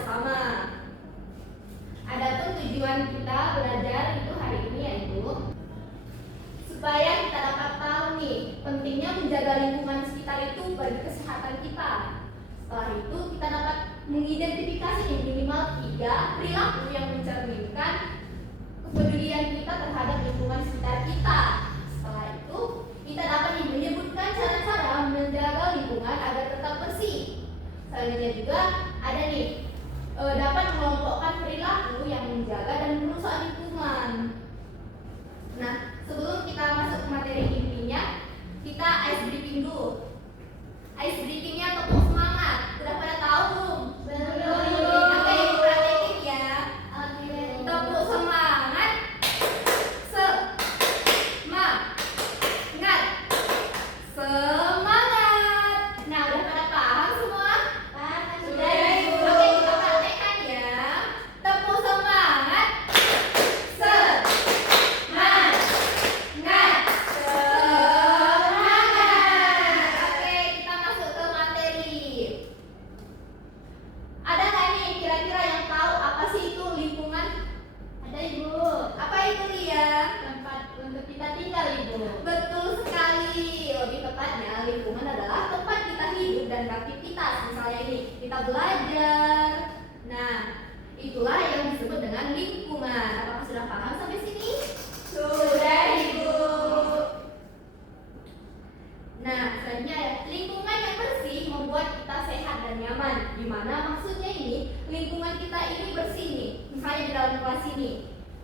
bersama. Adapun tujuan kita belajar itu hari ini yaitu supaya kita dapat tahu nih pentingnya menjaga lingkungan sekitar itu bagi kesehatan kita. Setelah itu kita dapat mengidentifikasi minimal 3 perilaku yang mencerminkan kepedulian kita terhadap lingkungan sekitar kita. Setelah itu kita dapat menyebutkan cara-cara menjaga lingkungan agar tetap bersih. Selanjutnya juga ada nih dapat mengelompokkan perilaku yang menjaga dan merusak lingkungan. Nah, sebelum kita masuk ke materi intinya, kita ice breaking dulu. Ice breakingnya tepuk semangat. Sudah pada tahu belum? Belum. Oke, ibu praktekin ya. Oke. Tepuk semangat. Semangat. Semangat. Nah, udah pada paham semua? Paham. Sudah ya, Ibu. Oke, kita praktekkan ya. Tepuk semangat. Semangat. Oke, kita masuk ke materi. Ada nggak nih kira-kira yang tahu apa sih itu lingkungan? Ada, Ibu. Apa itu, Lia? Tempat untuk kita tinggal, Ibu. Betul sekali. Lebih tepatnya lingkungan adalah tempat kita hidup dan beraktivitas. Misalnya ini kita belajar. Nah, itulah yang disebut dengan lingkungan. Apakah sudah paham sampai sini? Sudah, Ibu. Nah, selanjutnya lingkungan yang bersih membuat kita sehat dan nyaman. Gimana maksudnya ini? Lingkungan kita ini bersih nih. Misalnya di dalam kelas ini,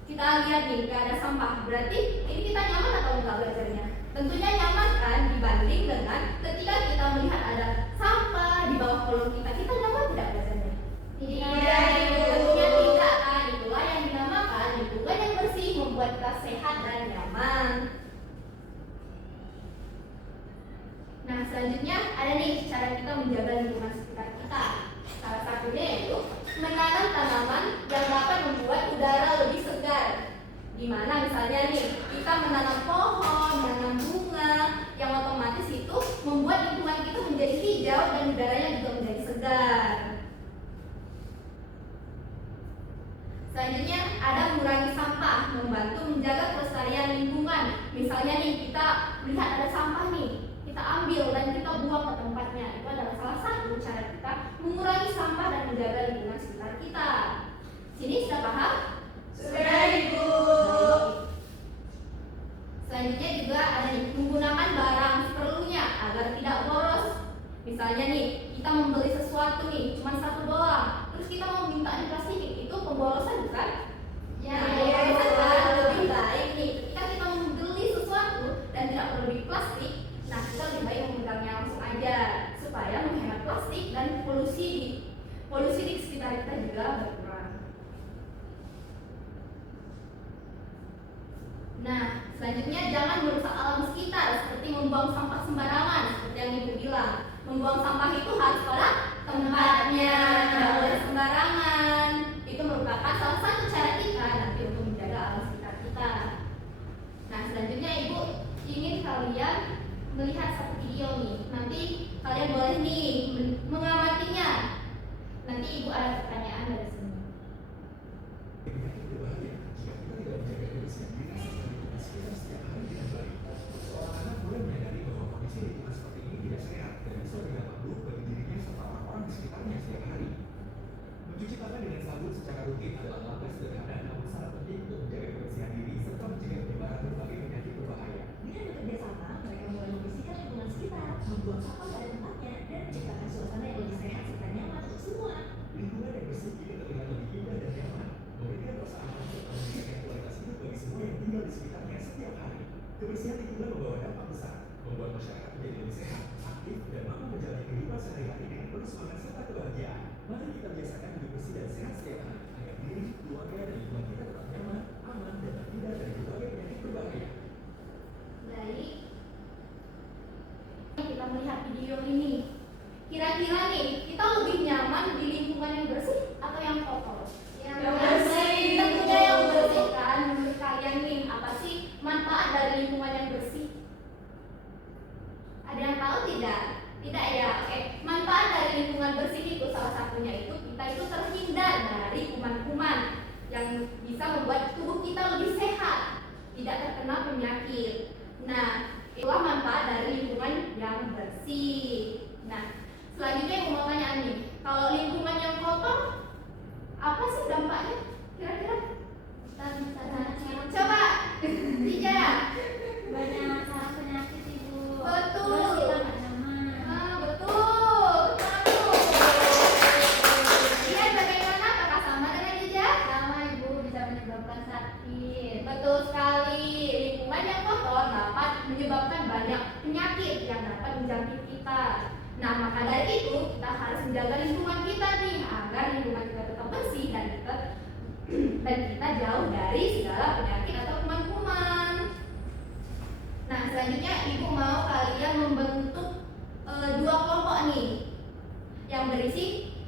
kita lihat nih gak ada sampah. Berarti ini kita nyaman atau enggak belajarnya? Tentunya nyaman kan dibanding dengan ketika kita melihat ada sampah di bawah kolong kita. Kita nyaman tidak belajarnya? Tidak, Ibu. Tentunya tidak kan. Itulah yang dinamakan lingkungan yang bersih membuat kita sehat dan nyaman. Nah, selanjutnya ada nih cara kita menjaga lingkungan sekitar kita. Salah satunya yaitu menanam tanaman yang dapat membuat udara lebih segar. Dimana misalnya nih kita menanam pohon, menanam bunga, yang otomatis itu membuat lingkungan kita menjadi hijau dan udaranya juga menjadi segar. Selanjutnya ada mengurangi sampah, membantu menjaga kelestarian lingkungan. Misalnya nih kita melihat ada sampah nih, kita ambil dan kita buang ke tempatnya. Itu adalah salah satu cara kita mengurangi sampah dan menjaga lingkungan sekitar kita. Sini sudah paham? Sudah, Ibu. Selanjutnya juga ada nih menggunakan barang seperlunya agar tidak boros. Misalnya nih kita membeli sesuatu nih cuma satu doang, terus kita mau minta diplastikin, itu pemborosan bukan? Ya, lebih baik nih ketika kita membeli sesuatu dan tidak perlu di plastik. Nah, kita lebih baik memegangnya langsung aja supaya menghemat plastik dan polusi di sekitar kita juga berkurang. Nah, selanjutnya jangan merusak alam sekitar seperti membuang sampah sembarangan seperti yang Ibu bilang. Membuang sampah itu harus pada tempatnya, tidak boleh sembarangan. Itu merupakan salah satu cara kita nanti untuk menjaga alam sekitar kita. Nah, selanjutnya Ibu ingin kalian melihat satu video nih. Nanti kalian boleh nih mengamatinya. Nanti Ibu ada pertanyaan dari sini. Mencuci tangan dengan sabun secara rutin adalah langkah sederhana namun sangat penting untuk menjaga kebersihan diri serta mencegah penyebaran berbagai penyakit berbahaya. Dengan bekerja sama, mereka mulai membersihkan lingkungan sekitar, membuang sampah pada tempatnya, dan menciptakan suasana yang lebih sehat serta nyaman untuk semua. Lingkungan yang bersih kini terlihat lebih indah dan nyaman, memberikan rasa aman serta meningkatkan kualitas hidup bagi semua yang tinggal di sekitarnya setiap hari. Kebersihan lingkungan membawa dampak besar, membuat masyarakat menjadi lebih sehat, aktif, dan mampu menjalani kehidupan sehari-hari dengan penuh semangat serta kebahagiaan. Mari kita biasakan hidup bersih dan sehat setiap hari agar diri, keluarga, dan lingkungan kita tetap nyaman, aman, dan terhindar dari berbagai penyakit berbahaya. Baik, kita melihat video ini. Kira-kira nih kita lebih nyaman di lingkungan yang bersih atau yang kotor? Yang bersih. Tentunya yang bersih kan. Menurut kalian nih apa sih manfaat dari lingkungan yang bersih? Ada yang tahu tidak? Tidak ya. Oke. Manfaat dari lingkungan bersih itu salah satunya itu kita itu terhindar membuat tubuh kita lebih sehat, tidak terkena penyakit. Nah, itulah manfaat dari lingkungan yang bersih. Nah, selanjutnya aku mau tanya nih, kalau lingkungan yang kotor, apa sih dampaknya? Kira-kira? Coba, Tija. Banyak saraf penyakit ibu. Betul. Terus kita nggak nyaman. Betul. Lihat bagaimana, apakah sama dengan Tija? Sama ibu, bisa menyebabkan sakit. Betul sekali. Lingkungan yang kotor dapat menyebabkan banyak penyakit yang dapat menjangkit kita. Nah, maka dari itu kita harus menjaga lingkungan kita nih agar lingkungan kita tetap bersih dan kita jauh dari segala penyakit atau kuman-kuman. Nah, selanjutnya ibu mau kalian membentuk dua kelompok nih yang berisi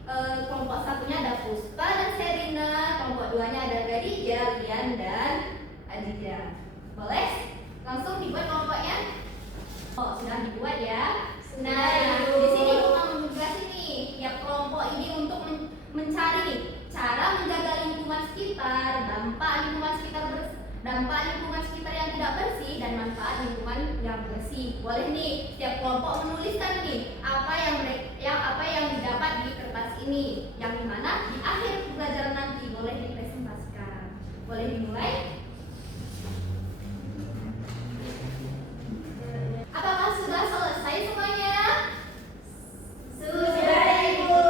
kelompok satunya ada Puspa dan Serina, kelompok duanya ada Gadija, Lian dan Adija. Boleh? Langsung dibuat kelompoknya? Oh, sudah dibuat ya. Nah, di sini aku mau menjelaskan nih tiap kelompok ini untuk mencari cara menjaga lingkungan sekitar, dampak lingkungan sekitar yang tidak bersih dan manfaat lingkungan yang bersih. Boleh nih tiap kelompok menuliskan nih apa yang didapat di kertas ini, yang dimana di akhir pembelajaran nanti boleh dipresentasikan. Boleh dimulai? Apakah sudah selesai semuanya? Sudah, Ibu.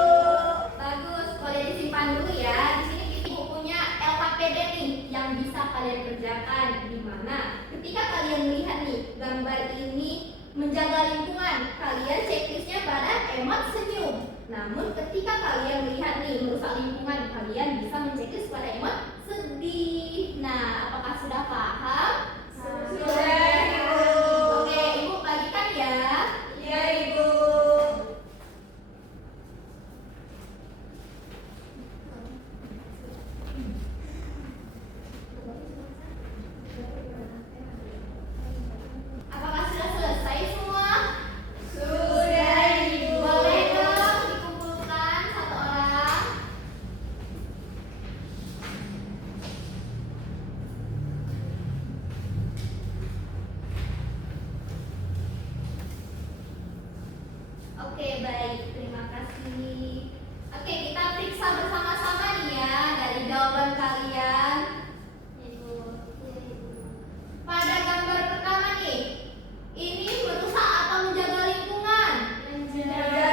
Bagus, boleh disimpan dulu ya. Di sini ibu punya LKPD nih yang bisa kalian kerjakan. Di mana ketika kalian melihat nih gambar ini menjaga lingkungan, kalian checklistnya pada emot senyum. Namun ketika kalian melihat nih merusak lingkungan, kalian bisa menceklis pada emot sedih. Nah, apakah sudah paham? Sudah, Ibu. Oke, ibu bagikan ya. Iya, Ibu. Apakah sudah selesai semua? Sudah, Ibu. Boleh dong dikumpulkan satu orang. Oke, baik. Terima kasih. Oke, kita periksa bersama-sama nih ya dari jawaban kalian. Ibu. Iya, Ibu. Pada gambar pertama nih, ini merusak atau menjaga lingkungan? Menjaga.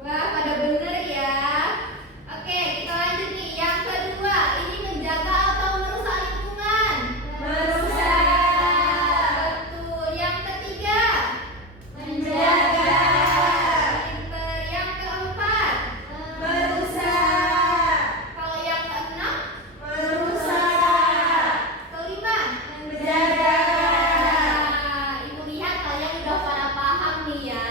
Wah, pada bener ya. Oke, kita lanjut nih. Yang kedua, ini menjaga atau merusak lingkungan? Merusak. Betul. Yang ketiga, Menjaga. pinter. Yang keempat, Merusak. kalau yang keenam, Merusak. kelima. Menjaga. Nah, ibu lihat kalian udah pada paham nih ya.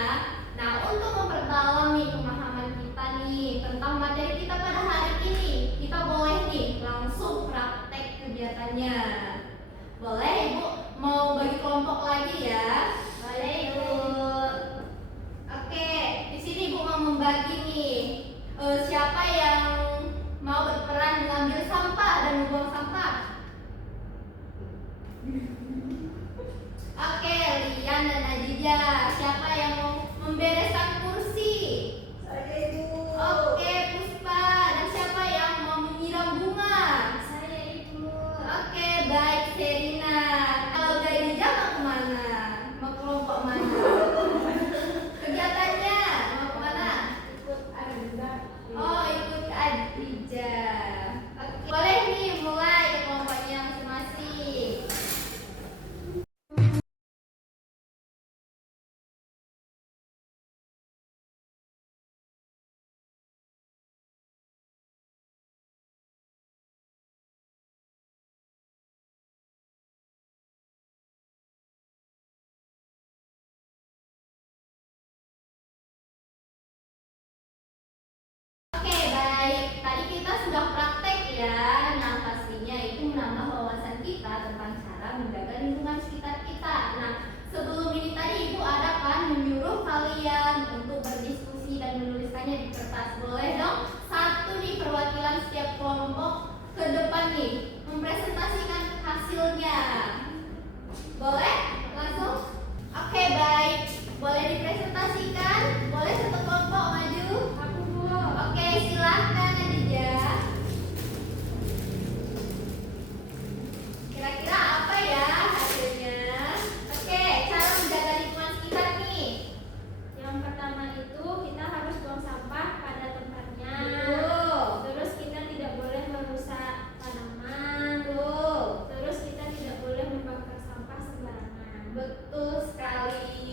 Nah, untuk memperdalam nih pemahaman kita nih tentang materi kita pada hari ini, kita boleh nih langsung praktek kegiatannya. Boleh ibu mau bagi kelompok lagi ya? Boleh, Ibu. Oke, di sini ibu mau membagi nih siapa yang mau berperan mengambil sampah dan membuang sampah. Oke, Lian dan Adija, siapa yang mau membereskan kursi? Saya, Ibu. Oke, Puspa, dan siapa yang mau menyiram bunga? Saya, Ibu. Oke, baik, Serina. Kalau dari Adija mau kemana? Mau kelompok mana? Kegiatannya mau kemana? Ikut Anda. Oh, ikut Adija. Oke, boleh nih mulai. Boleh? Langsung? Oke, baik. Boleh dipresentasikan? Boleh satu kelompok maju? Aku Bu. Oke, silahkan Adija. Kira-kira apa ya hasilnya? Oke, cara menjaga lingkungan sekitar nih. Yang pertama itu kita harus buang sampah pada tempatnya. Betul. Terus kita tidak boleh merusak tanaman. Betul. Terus kita tidak boleh membakar sampah sembarangan. Betul sekali.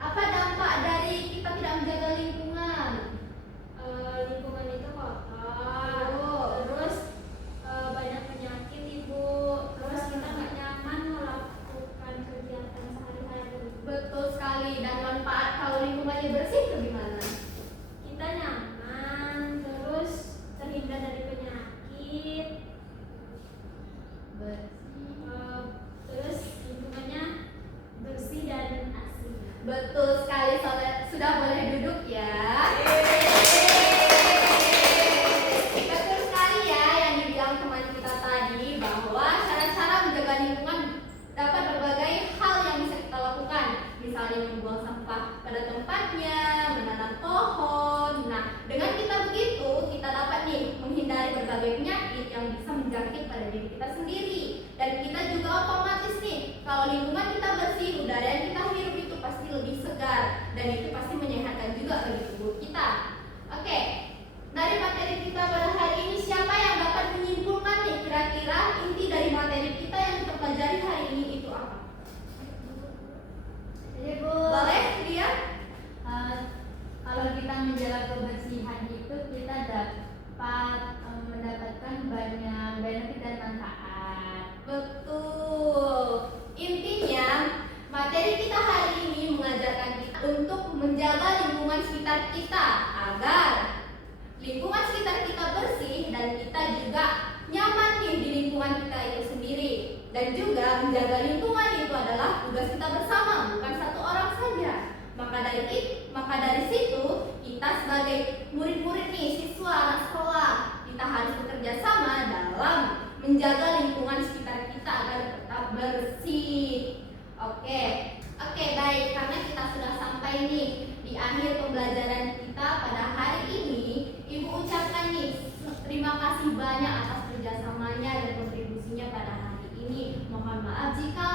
Apa dampak dari kita tidak menjaga lingkungan? Lingkungan itu kotor. Betul. Terus banyak penyakit Ibu. Terus kita nggak nyaman melakukan kegiatan sehari-hari. Betul sekali. Dan manfaat kalau lingkungannya bersih itu gimana? Kita nyaman, terus terhindar dari penyakit. Terus lingkungannya bersih dan asri. Betul sekali. Sudah boleh duduk ya. Betul sekali ya yang dibilang teman kita tadi, bahwa cara-cara menjaga lingkungan dapat berbagai hal yang bisa kita lakukan. Misalnya membuang sampah pada tempatnya, menanam pohon. Nah, dengan kita begitu, kita dapat nih menghindari berbagai penyakit yang bisa menjangkit pada diri kita sendiri. Dan kita juga otomatis nih, kalau lingkungan kita bersih, udara yang kita hirup itu pasti lebih segar, dan itu pasti menyehatkan juga bagi tubuh kita. Oke, dari materi kita pada hari ini, siapa yang dapat menyimpulkan nih kira-kira inti dari materi kita yang kita pelajari hari ini itu apa? Ibu, Boleh dia? kalau kita menjaga kebersihan itu kita dapat mendapatkan banyak benefit dan manfaat. Betul. Intinya, materi kita hari ini mengajarkan kita untuk menjaga lingkungan sekitar kita agar lingkungan sekitar kita bersih dan kita juga nyaman nih di lingkungan kita itu sendiri. Dan juga menjaga lingkungan itu adalah tugas kita bersama, bukan satu orang saja. Maka dari situ kita sebagai murid-murid nih, siswa anak sekolah, kita harus bekerja sama dalam menjaga lingkungan sekitar kita agar tetap bersih. Oke, baik. Karena kita sudah sampai nih di akhir pembelajaran kita pada hari ini, Ibu ucapkan nih terima kasih banyak atas kerjasamanya dan kontribusinya pada hari ini. Mohon maaf jika